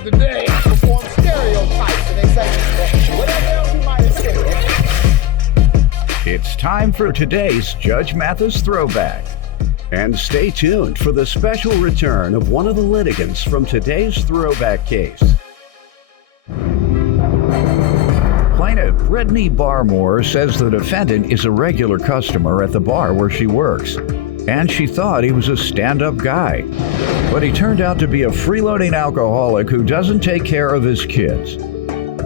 of the day perform stereotypes, and they say, well, whatever else you might have said. It's time for today's Judge Mathis Throwback. And stay tuned for the special return of one of the litigants from today's throwback case. Plaintiff Brittany Barmore says the defendant is a regular customer at the bar where she works, and she thought he was a stand-up guy. But he turned out to be a freeloading alcoholic who doesn't take care of his kids.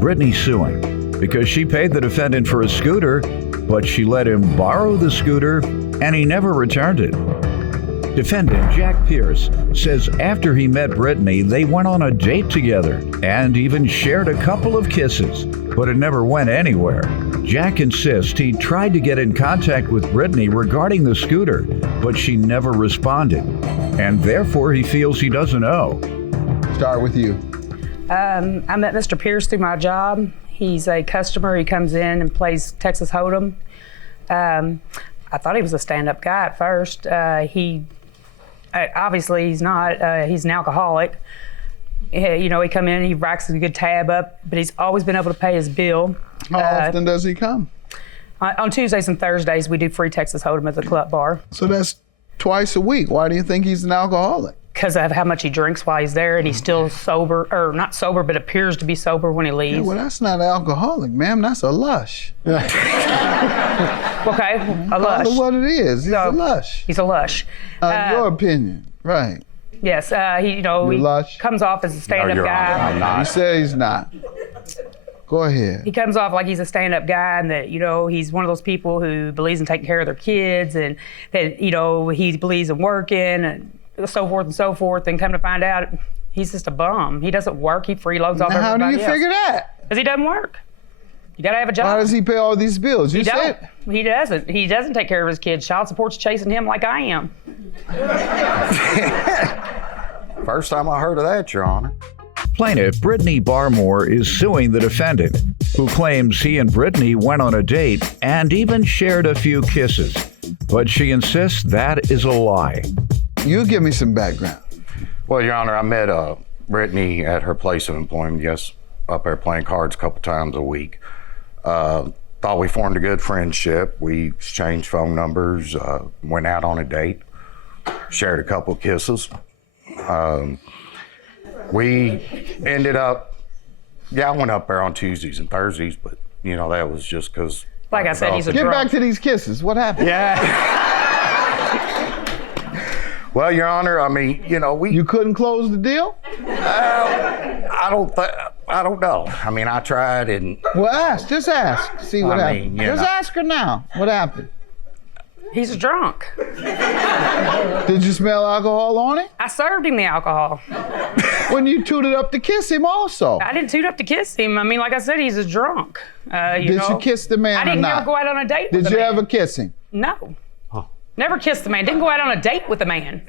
Brittany's suing because she paid the defendant for a scooter, but she let him borrow the scooter and he never returned it. Defendant Jack Pierce says after he met Brittany, they went on a date together and even shared a couple of kisses, but it never went anywhere. Jack insists he tried to get in contact with Brittany regarding the scooter, but she never responded, and therefore he feels he doesn't know. Start with you. I met Mr. Pierce through my job. He's a customer. He comes in and plays Texas Hold'em. I thought he was a stand-up guy at first. Obviously he's not. He's an alcoholic. He come in, he racks a good tab up, but he's always been able to pay his bill. How often does he come? On Tuesdays and Thursdays, we do free Texas Hold'em at the club bar. So that's twice a week. Why do you think he's an alcoholic? Because of how much he drinks while he's there, and he's still sober, or not sober, but appears to be sober when he leaves. Yeah, well, that's not alcoholic, ma'am. That's a lush. Okay, a lush. Call it what it is. He's a lush. He's a lush. Your opinion, right? Yes, he lush? comes off as a stand-up guy. I'm not. You say he's not. Go ahead. He comes off like he's a stand-up guy, and that he's one of those people who believes in taking care of their kids, and that he believes in working and so forth, and come to find out he's just a bum. He doesn't work. He freeloads off everybody else. How do you figure that? Because he doesn't work. You gotta have a job. How does he pay all these bills? He doesn't. He doesn't take care of his kids. Child support's chasing him like I am. First time I heard of that, Your Honor. Plaintiff Brittany Barmore is suing the defendant, who claims he and Brittany went on a date and even shared a few kisses. But she insists that is a lie. You give me some background. Well, Your Honor, I met Brittany at her place of employment, up there playing cards a couple times a week. Thought we formed a good friendship. We exchanged phone numbers, went out on a date, shared a couple kisses. We ended up, I went up there on Tuesdays and Thursdays, but that was just because. Like I said, he's a Get drunk. back to these kisses. What happened? Yeah. Well, Your Honor, we. You couldn't close the deal? I don't know. I tried and. Well, just ask. See what happened. Just ask her now. What happened? He's a drunk. Did you smell alcohol on it? I served him the alcohol. When you tooted up to kiss him also. I didn't toot up to kiss him. Like I said, he's a drunk. Did you kiss the man I didn't or not? ever go out on a date with Did the you man. ever kiss him? No. Never kissed the man. Didn't go out on a date with the man.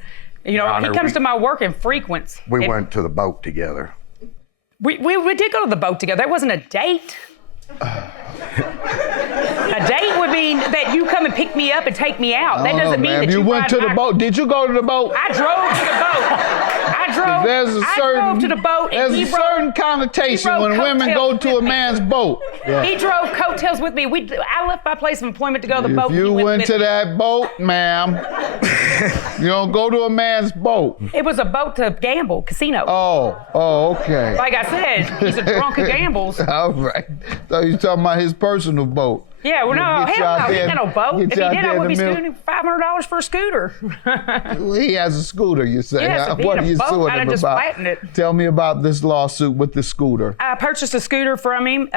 Honor, he comes to my work and frequents. We went to the boat together. We did go to the boat together. That wasn't a date. A date would mean that you come and pick me up and take me out. That doesn't mean that you went to the boat. Did you go to the boat? I drove to the boat. I drove to the boat. There's and a certain connotation when women go to a man's boat. Yeah. He drove coattails with me. I left my place of employment to go to the boat. If you went to that boat, ma'am, you don't go to a man's boat. It was a boat to gamble, casino. Oh, okay. Like I said, he's a drunk who gambles. All right. So you're talking about his personal boat. Yeah, well, no, hell no, he ain't got no boat. If he did, I would be suing $500 for a scooter. He has a scooter, you say. Yes, What are you suing him just about? flattened it. Tell me about this lawsuit with the scooter. I purchased a scooter from him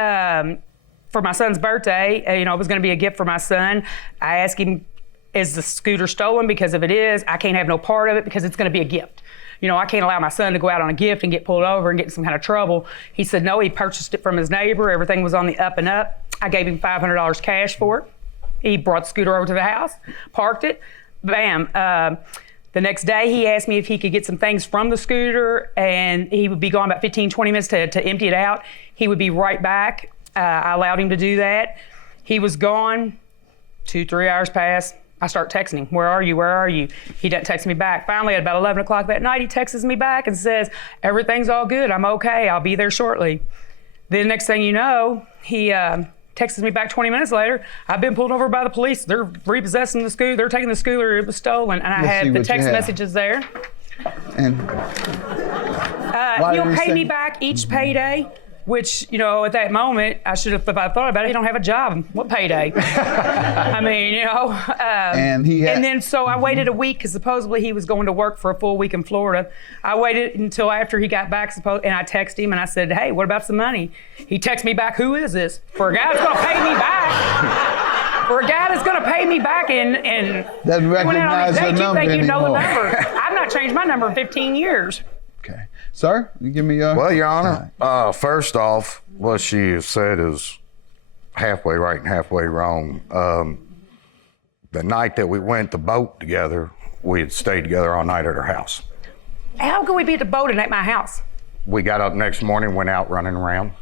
for my son's birthday. It was going to be a gift for my son. I asked him, is the scooter stolen? Because if it is, I can't have no part of it because it's going to be a gift. I can't allow my son to go out on a gift and get pulled over and get in some kind of trouble. He said, no, he purchased it from his neighbor. Everything was on the up and up. I gave him $500 cash for it. He brought the scooter over to the house, parked it, bam. The next day, he asked me if he could get some things from the scooter, and he would be gone about 15, 20 minutes to empty it out. He would be right back. I allowed him to do that. He was gone. 2-3 hours passed. I start texting him, where are you, where are you? He doesn't text me back. Finally, at about 11 o'clock that night, he texts me back and says, everything's all good, I'm okay, I'll be there shortly. The next thing you know, he texts me back 20 minutes later, I've been pulled over by the police, they're repossessing the scooter, they're taking the scooter, it was stolen. And I had the text messages there. And he'll pay me back each payday, which, you know, at that moment, I should have, if I thought about it, he don't have a job. What payday? I mean, you know. And then so I waited a week because supposedly he was going to work for a full week in Florida. I waited until after he got back, and I texted him and I said, hey, what about some money? He texted me back, who is this? For a guy that's going to pay me back. For a guy that's going to pay me back and doesn't recognize the number you know the anymore. number. I've not changed my number in 15 years. Okay. Sir, you give me your... Well, Your Honor, first off, what she has said is halfway right and halfway wrong. The night that we went to boat together, we had stayed together all night at her house. How could we be at the boat and at my house? We got up next morning, went out running around.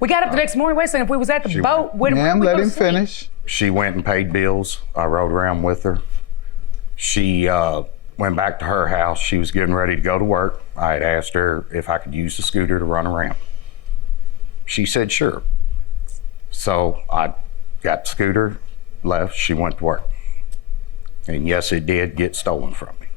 We got up the next morning. Wait a second. If we was at the boat, Ma'am, let him finish. She went and paid bills. I rode around with her. She went back to her house. She was getting ready to go to work. I had asked her if I could use the scooter to run around. She said sure. So I got the scooter, left. She went to work. And yes, it did get stolen from me.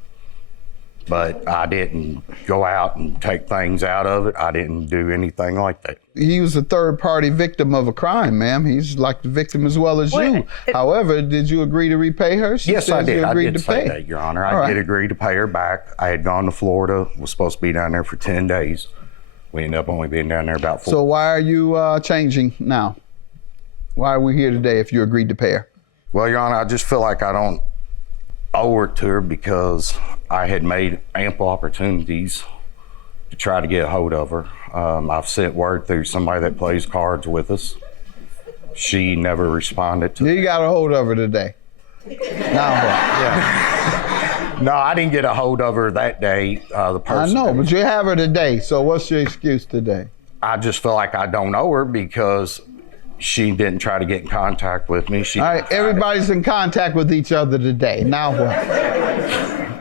But I didn't go out and take things out of it. I didn't do anything like that. He was a third-party victim of a crime, ma'am. He's like the victim as well as you. However, did you agree to repay her? Yes, I did. I did say that, Your Honor. I did agree to pay her back. I had gone to Florida, was supposed to be down there for 10 days. We ended up only being down there about 4. So why are you changing now? Why are we here today if you agreed to pay her? Well, Your Honor, I just feel like I don't owe it to her because I had made ample opportunities to try to get a hold of her. I've sent word through somebody that plays cards with us. She never responded to You got a hold of her today. Now what? Yeah. No, I didn't get a hold of her that day. The person. I know, but you have her today. So what's your excuse today? I just feel like I don't owe her because she didn't try to get in contact with me. All right, everybody's in contact with each other today. Now what?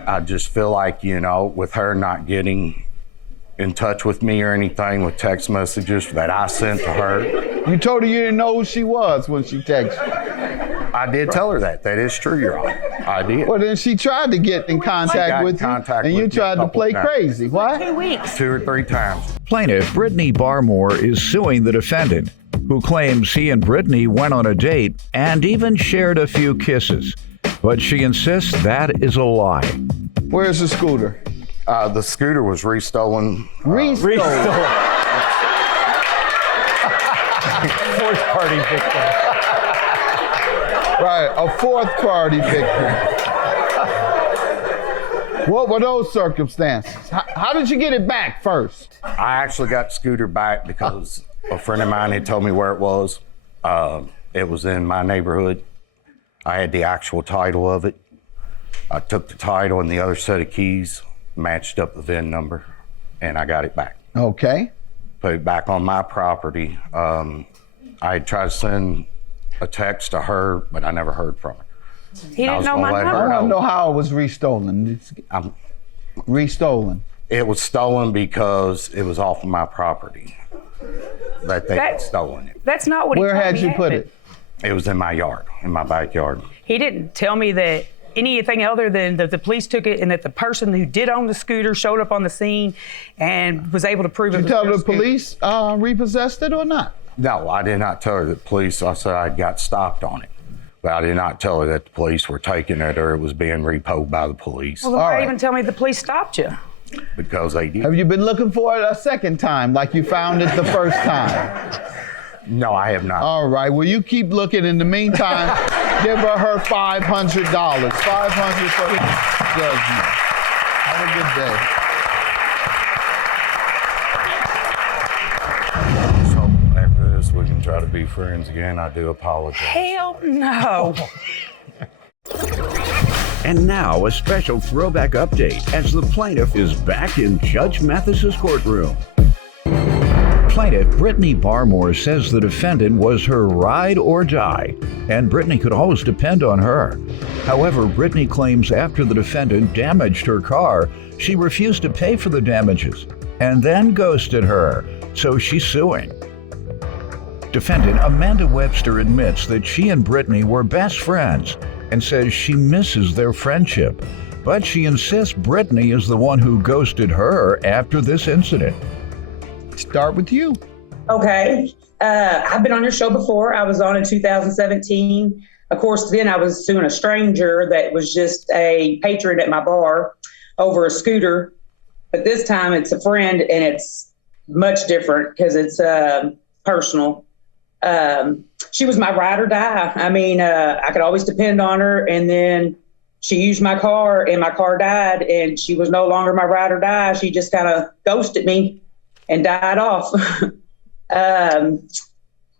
I just feel like, you know, with her not getting in touch with me or anything with text messages that I sent to her. You told her you didn't know who she was when she texted you. I did tell her that. That is true, Your Honor. I did. Well, then she tried to get in contact with you, and you tried to play crazy. What? 2 weeks. 2 or 3 times. Plaintiff Brittany Barmore is suing the defendant, who claims he and Brittany went on a date and even shared a few kisses. But she insists that is a lie. Where's the scooter? The scooter was restolen. Restolen. Fourth party victim. Right, a fourth party victim. What were those circumstances? How did you get it back first? I actually got the scooter back because a friend of mine had told me where it was. It was in my neighborhood. I had the actual title of it. I took the title and the other set of keys, matched up the VIN number, and I got it back. Okay. Put it back on my property. I had tried to send a text to her, but I never heard from her. He didn't know my I number. want to know how it was restolen. Restolen. It was stolen because it was off of my property that they had stolen it. That's not what he Where told had me you put happened. it? It was in my yard, in my backyard. He didn't tell me that anything other than that the police took it and that the person who did own the scooter showed up on the scene and was able to prove it. Did you tell the police repossessed it or not? No, I did not tell her that the police, I said I got stopped on it. But I did not tell her that the police were taking it or it was being repoed by the police. Well, why even tell me the police stopped you? Because they did. Have you been looking for it a second time like you found it the first time? No, I have not. All right, well, you keep looking. In the meantime, give her $500. $500 for judgment. Have a good day. So after this, we can try to be friends again. I do apologize. Hell no. And now a special throwback update as the plaintiff is back in Judge Mathis's courtroom. Plaintiff Brittany Barmore says the defendant was her ride or die, and Brittany could always depend on her. However, Brittany claims after the defendant damaged her car, she refused to pay for the damages and then ghosted her, so she's suing. Defendant Amanda Webster admits that she and Brittany were best friends and says she misses their friendship, but she insists Brittany is the one who ghosted her after this incident. Start with you. Okay. I've been on your show before. I was on in 2017. Of course, then I was suing a stranger that was just a patron at my bar over a scooter. But this time it's a friend, and it's much different because it's personal. She was my ride or die. I mean, I could always depend on her. And then she used my car, and my car died, and she was no longer my ride or die. She just kind of ghosted me and died off.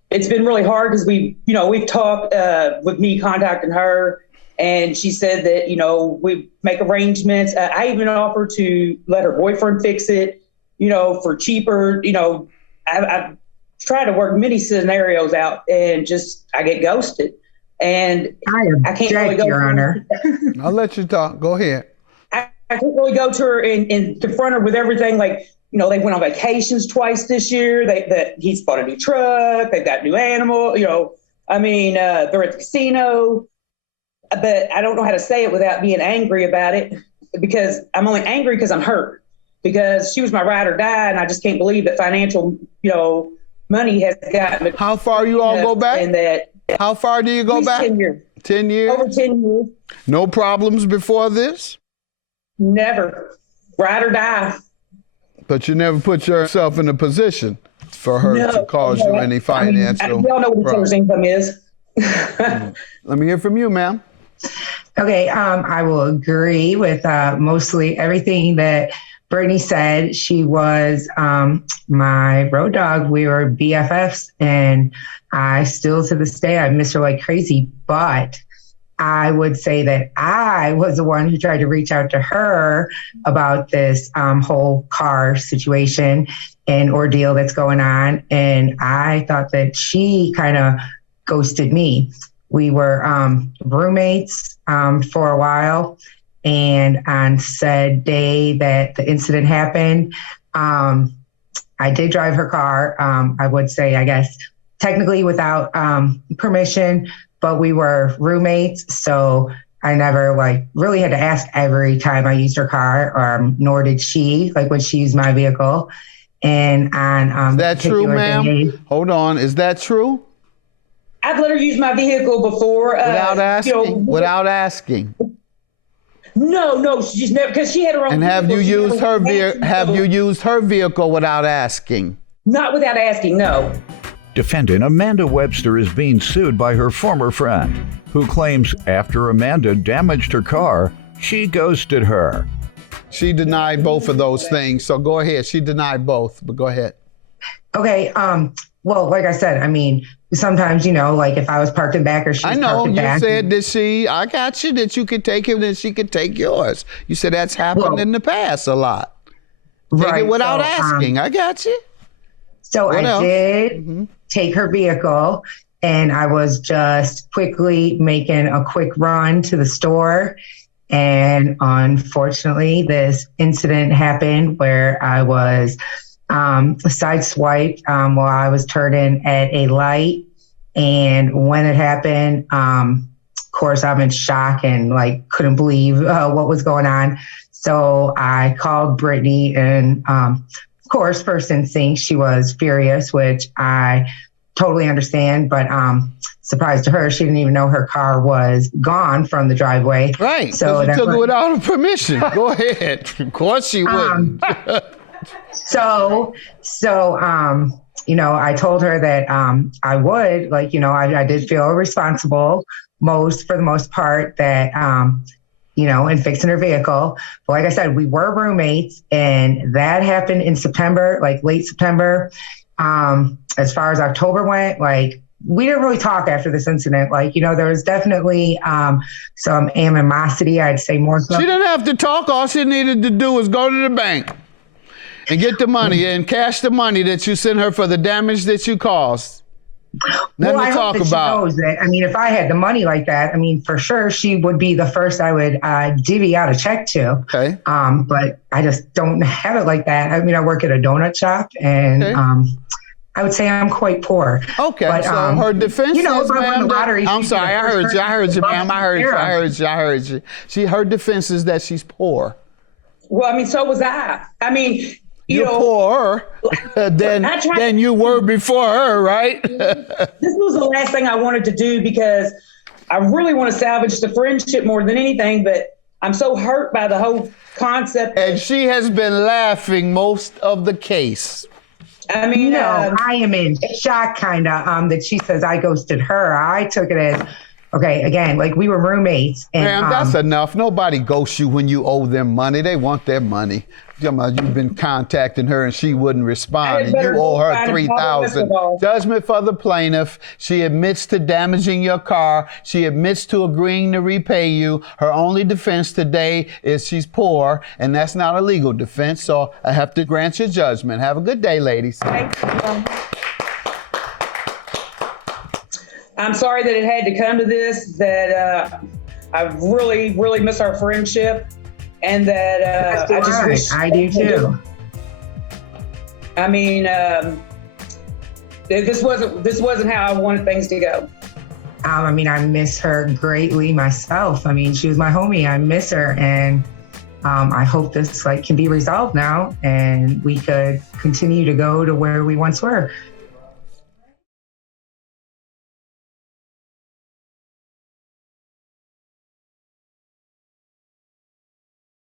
It's been really hard because we've talked with me contacting her, and she said that, we make arrangements. I even offered to let her boyfriend fix it, for cheaper. I've tried to work many scenarios out, and just, I get ghosted. And I can't really go, Your Honor. I'll let you talk. Go ahead. I can't really go to her and confront her with everything. Like, they went on vacations twice this year. He's bought a new truck. They've got new animal. They're at the casino. But I don't know how to say it without being angry about it, because I'm only angry because I'm hurt, because she was my ride or die, and I just can't believe that financial, money has gotten me. How far you all go back? And that. How far do you go back? 10 years. 10 years? Over 10 years. No problems before this? Never. Ride or die. But you never put yourself in a position for her to cause you any financial we all know what each other's income is. Let me hear from you, ma'am. Okay, I will agree with mostly everything that Brittany said. She was my road dog. We were BFFs, and I still, to this day, I miss her like crazy. But I would say that I was the one who tried to reach out to her about this whole car situation and ordeal that's going on. And I thought that she kind of ghosted me. We were roommates for a while. And on said day that the incident happened, I did drive her car. I would say, I guess, technically without permission, but we were roommates. So I never really had to ask every time I used her car, nor did she, when she used my vehicle. And on is that true, ma'am? Hold on. Is that true? I've let her use my vehicle before. Without asking? Without asking? No, she just never, because she had her own. And have you used her vehicle without asking? Not without asking, no. Defendant Amanda Webster is being sued by her former friend, who claims after Amanda damaged her car, she ghosted her. She denied both of those things, so go ahead. She denied both, but go ahead. Okay, well, like I said, sometimes, if I was parked in back or she was parked in back. I know, you said that I got you, that you could take him and she could take yours. You said that's happened in the past a lot. Take it without asking. I got you. So I did take her vehicle, and I was just quickly making a quick run to the store. And unfortunately, this incident happened where I was sideswiped while I was turning at a light. And when it happened, of course, I'm in shock and couldn't believe what was going on. So I called Brittany, and of course, first instinct, she was furious, which I totally understand. But surprise to her, she didn't even know her car was gone from the driveway. Right. So you took it without her permission. Go ahead. Of course she wouldn't. So, I told her that I would, I did feel responsible for the most part that, in fixing her vehicle. But like I said, we were roommates, and that happened in September, late September. As far as October went, we didn't really talk after this incident. There was definitely some animosity, I'd say more so. She didn't have to talk. All she needed to do was go to the bank And get the money and cash the money that you sent her for the damage that you caused. Nothing I to hope talk that about. She knows that. I mean, if I had the money like that, I mean, for sure, she would be the first I would divvy out a check to. Okay. But I just don't have it like that. I mean, I work at a donut shop, and Okay. I would say I'm quite poor. Okay, But, so her defense you know, is, if I won ma'am, the lottery, I'm she'd be sorry, the I first heard you, person ma'am, I heard you. Her defense is that she's poor. Well, I mean, so was I. I mean, You're poorer than you were before her, right? This was the last thing I wanted to do because I really want to salvage the friendship more than anything, but I'm so hurt by the whole concept. And she has been laughing most of the case. I mean, No, I am in shock, kind of, that she says I ghosted her. I took it as, okay, again, like we were roommates. And, Ma'am, that's enough. Nobody ghosts you when you owe them money. They want their money. You've been contacting her and she wouldn't respond, and you owe her $3,000. Judgment for the plaintiff. She admits to damaging your car. She admits to agreeing to repay you. Her only defense today is she's poor, and that's not a legal defense. So I have to grant your judgment. Have a good day, ladies. Thank you. I'm sorry that it had to come to this, that I really, really miss our friendship, and that I just wish. I do too. I mean, this wasn't how I wanted things to go. I mean, I miss her greatly myself. I mean, she was my homie. I miss her, and I hope this can be resolved now, and we could continue to go to where we once were.